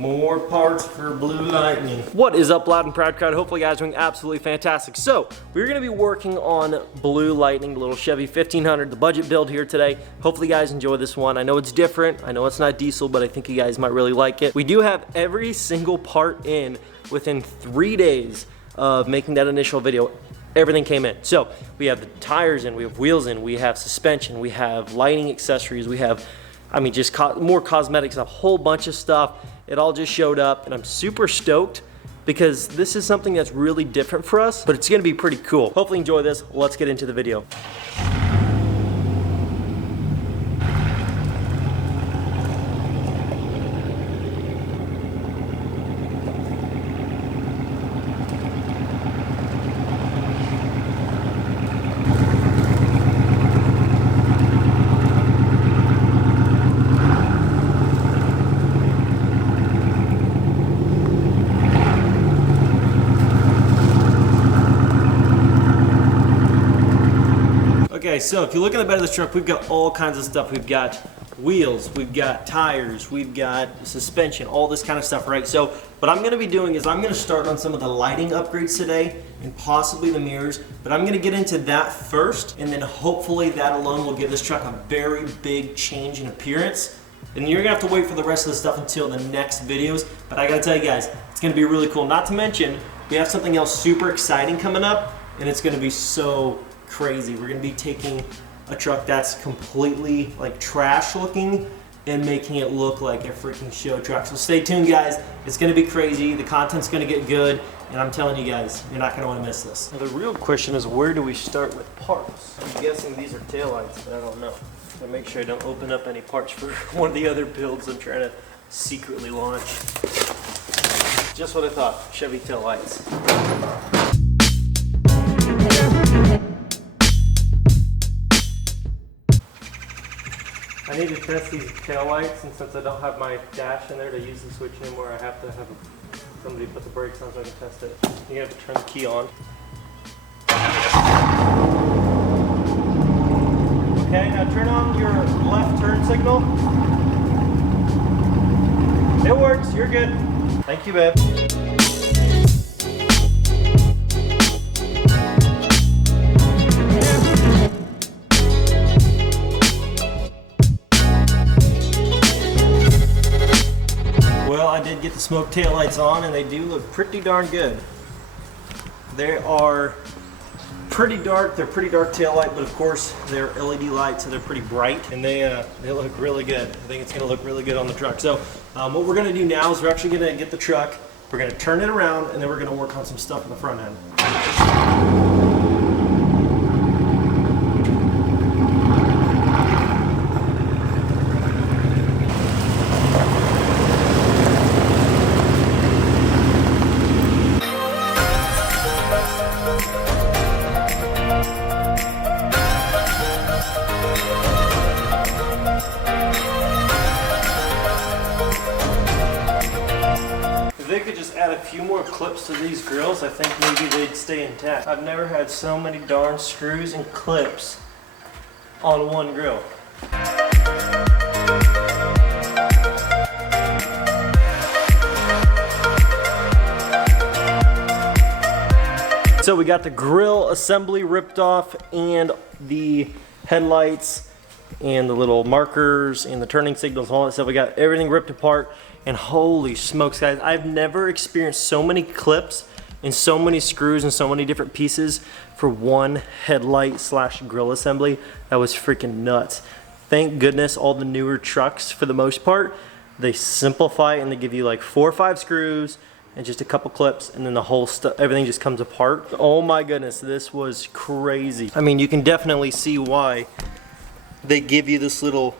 More parts for Blue Lightning. What is up, loud and proud crowd? Hopefully you guys are doing absolutely fantastic. So we're gonna be working on Blue Lightning, the little Chevy 1500, the budget build here today. Hopefully you guys enjoy this one. I know it's different, I know it's not diesel, but I think you guys might really like it. We do have every single part in within 3 days of making that initial video. Everything came in. So we have the tires in, we have wheels in, we have suspension, we have lighting accessories, we have, I mean, just more cosmetics, a whole bunch of stuff. It all just showed up, and I'm super stoked because this is something that's really different for us, but it's gonna be pretty cool. Hopefully you enjoy this. Let's get into the video. Okay, so if you look at the bed of this truck, we've got all kinds of stuff. We've got wheels, we've got tires, we've got suspension, all this kind of stuff, right? So what I'm gonna be doing is I'm gonna start on some of the lighting upgrades today and possibly the mirrors, but I'm gonna get into that first, and then hopefully that alone will give this truck a very big change in appearance. And you're gonna have to wait for the rest of the stuff until the next videos, but I gotta tell you guys, it's gonna be really cool. Not to mention, we have something else super exciting coming up, and it's gonna be so crazy. We're gonna be taking a truck that's completely like trash looking and making it look like a freaking show truck. So stay tuned, guys. It's gonna be crazy. The content's gonna get good, and I'm telling you guys, you're not gonna wanna miss this. Now the real question is, where do we start with parts? I'm guessing these are taillights, but I don't know. So make sure I don't open up any parts for one of the other builds I'm trying to secretly launch. Just what I thought, Chevy taillights. I need to test these taillights, and since I don't have my dash in there to use the switch anymore, I have to have somebody put the brakes on so I can test it. You have to turn the key on. Okay, now turn on your left turn signal. It works, you're good. Thank you, babe. I did get the smoke taillights on, and they do look pretty darn good. They are pretty dark. They're pretty dark taillight, but of course they're LED lights, so they're pretty bright, and they look really good. I think it's going to look really good on the truck. So what we're going to do now is we're actually going to get the truck, we're going to turn it around, and then we're going to work on some stuff on the front end. They could just add a few more clips to these grills, I think maybe they'd stay intact. I've never had so many darn screws and clips on one grill. So we got the grill assembly ripped off, and the headlights and the little markers and the turning signals, all that stuff. We got everything ripped apart, and holy smokes, guys, I've never experienced so many clips and so many screws and so many different pieces for one headlight slash grill assembly. That was freaking nuts. Thank goodness all the newer trucks, for the most part, they simplify and they give you like 4 or 5 screws and just a couple clips, and then the whole stuff, everything just comes apart. Oh my goodness, this was crazy. I mean, you can definitely see why they give you this little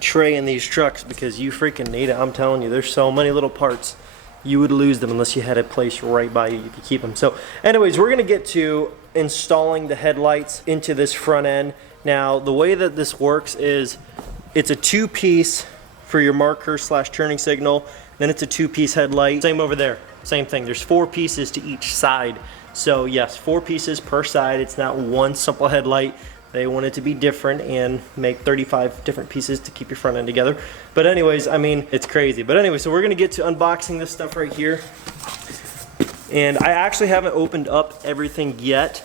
tray in these trucks, because you freaking need it. I'm telling you, there's so many little parts. You would lose them unless you had a place right by you could keep them. So anyways, we're gonna get to installing the headlights into this front end. Now, the way that this works is it's a 2-piece for your marker slash turning signal, then it's a 2-piece headlight. Same over there, same thing. There's 4 pieces to each side. So yes, 4 pieces per side. It's not one simple headlight. They wanted to be different and make 35 different pieces to keep your front end together. But anyways, I mean, it's crazy. But anyway, so we're gonna get to unboxing this stuff right here. And I actually haven't opened up everything yet,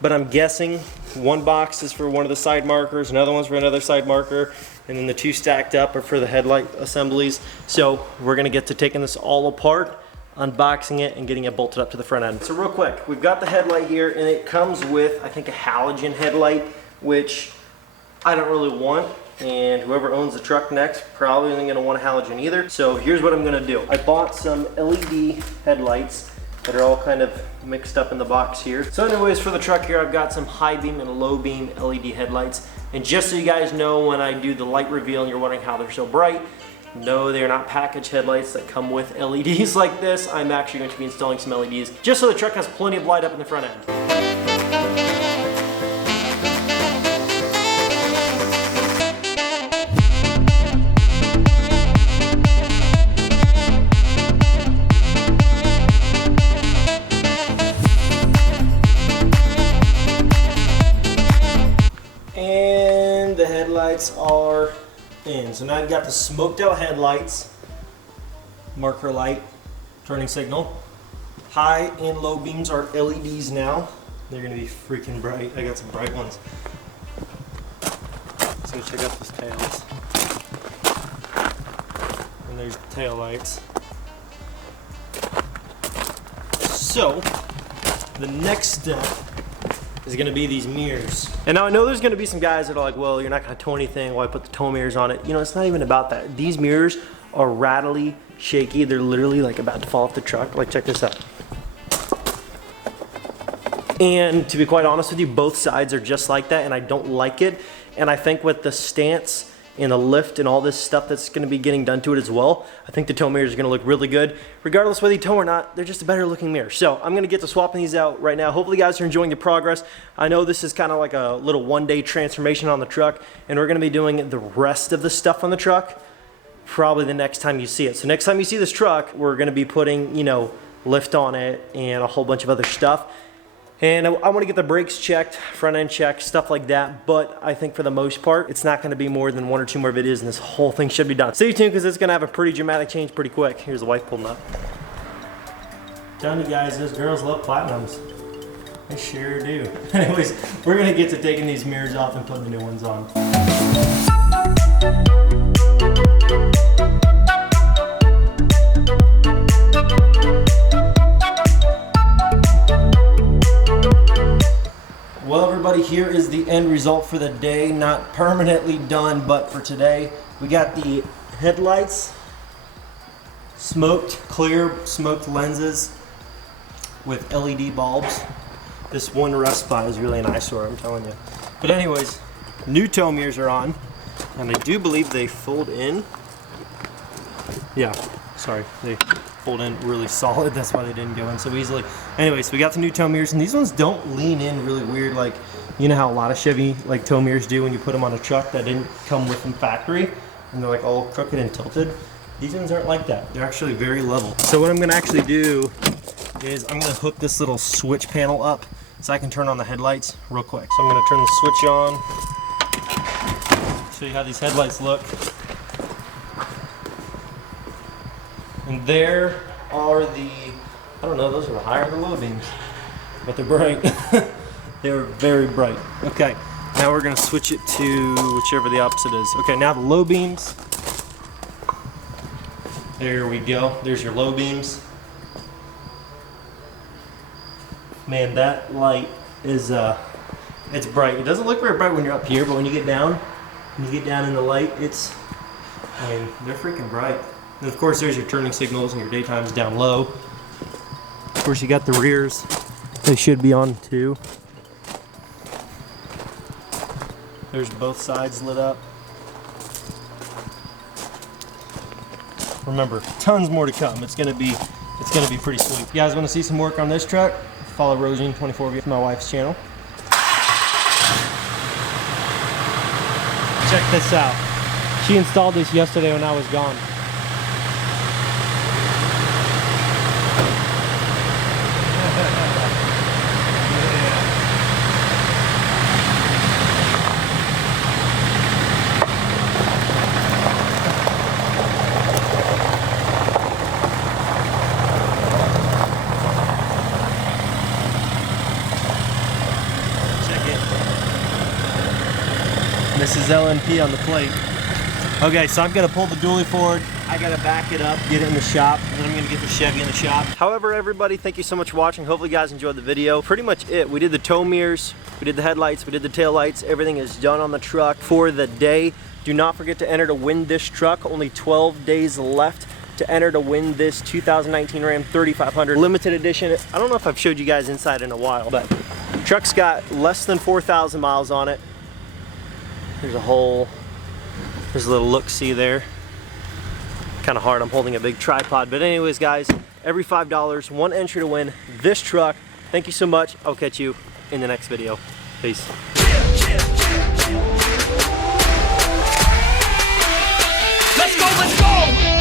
but I'm guessing one box is for one of the side markers, another one's for another side marker, and then the two stacked up are for the headlight assemblies. So we're gonna get to taking this all apart, unboxing it, and getting it bolted up to the front end. So real quick, we've got the headlight here, and it comes with, I think, a halogen headlight, which I don't really want, and whoever owns the truck next probably isn't gonna want a halogen either. So here's what I'm gonna do. I bought some LED headlights that are all kind of mixed up in the box here. So anyways, for the truck here, I've got some high beam and low beam LED headlights. And just so you guys know, when I do the light reveal and you're wondering how they're so bright, no, they're not packaged headlights that come with LEDs like this. I'm actually going to be installing some LEDs just so the truck has plenty of light up in the front end. And the headlights are in. So now I've got the smoked out headlights, marker light, turning signal. High and low beams are LEDs now. They're gonna be freaking bright. I got some bright ones. Let's go check out those tails. And there's the tail lights. So the next step is gonna be these mirrors. And now I know there's gonna be some guys that are like, well, you're not gonna tow anything, why put the tow mirrors on it? You know, it's not even about that. These mirrors are rattly, shaky. They're literally like about to fall off the truck. Like, check this out. And to be quite honest with you, both sides are just like that, and I don't like it. And I think with the stance and the lift and all this stuff that's gonna be getting done to it as well, I think the tow mirrors are gonna look really good. Regardless whether you tow or not, they're just a better looking mirror. So I'm gonna get to swapping these out right now. Hopefully you guys are enjoying the progress. I know this is kind of like a little one-day transformation on the truck, and we're gonna be doing the rest of the stuff on the truck probably the next time you see it. So next time you see this truck, we're gonna be putting, you know, lift on it and a whole bunch of other stuff. And I want to get the brakes checked, front end checked, stuff like that. But I think for the most part, it's not going to be more than 1 or 2 more videos, and this whole thing should be done. Stay tuned because it's going to have a pretty dramatic change pretty quick. Here's the wife pulling up. Telling you guys, those girls love platinums. They sure do. Anyways, we're going to get to taking these mirrors off and putting the new ones on. Well, everybody, here is the end result for the day. Not permanently done, but for today, we got the headlights, smoked, clear smoked lenses with LED bulbs. This one rust spot is really an eyesore, I'm telling you. But anyways, new tow mirrors are on, and I do believe they fold in. Yeah, sorry, they fold in really solid. That's why they didn't go in so easily. Anyways, we got the new tow mirrors, and these ones don't lean in really weird, like, you know how a lot of Chevy like tow mirrors do when you put them on a truck that didn't come with them factory, and they're like all crooked and tilted. These ones aren't like that. They're actually very level. So what I'm gonna actually do is I'm gonna hook this little switch panel up so I can turn on the headlights real quick. So I'm gonna turn the switch on, show you how these headlights look. And there are the, I don't know, those are the high or the low beams, but they're bright. They're very bright. Okay, now we're gonna switch it to whichever the opposite is. Okay, now the low beams. There we go, there's your low beams. Man, that light is, it's bright. It doesn't look very bright when you're up here, but when you get down in the light, it's, I mean, they're freaking bright. And of course, there's your turning signals and your daytime's down low. Of course, you got the rears. They should be on too. There's both sides lit up. Remember, tons more to come. It's gonna be pretty sweet. You guys want to see some work on this truck? Follow Rosine24 for my wife's channel. Check this out. She installed this yesterday when I was gone. This is LNP on the plate. Okay, so I'm gonna pull the dually forward. I gotta back it up, get it in the shop, and then I'm gonna get the Chevy in the shop. However, everybody, thank you so much for watching. Hopefully you guys enjoyed the video. Pretty much it. We did the tow mirrors, we did the headlights, we did the tail lights. Everything is done on the truck for the day. Do not forget to enter to win this truck. Only 12 days left to enter to win this 2019 Ram 3500 limited edition. I don't know if I've showed you guys inside in a while, but the truck's got less than 4,000 miles on it. There's a hole. There's a little look-see there. Kind of hard, I'm holding a big tripod. But anyways, guys, every $5, one entry to win this truck. Thank you so much. I'll catch you in the next video. Peace. Let's go, let's go!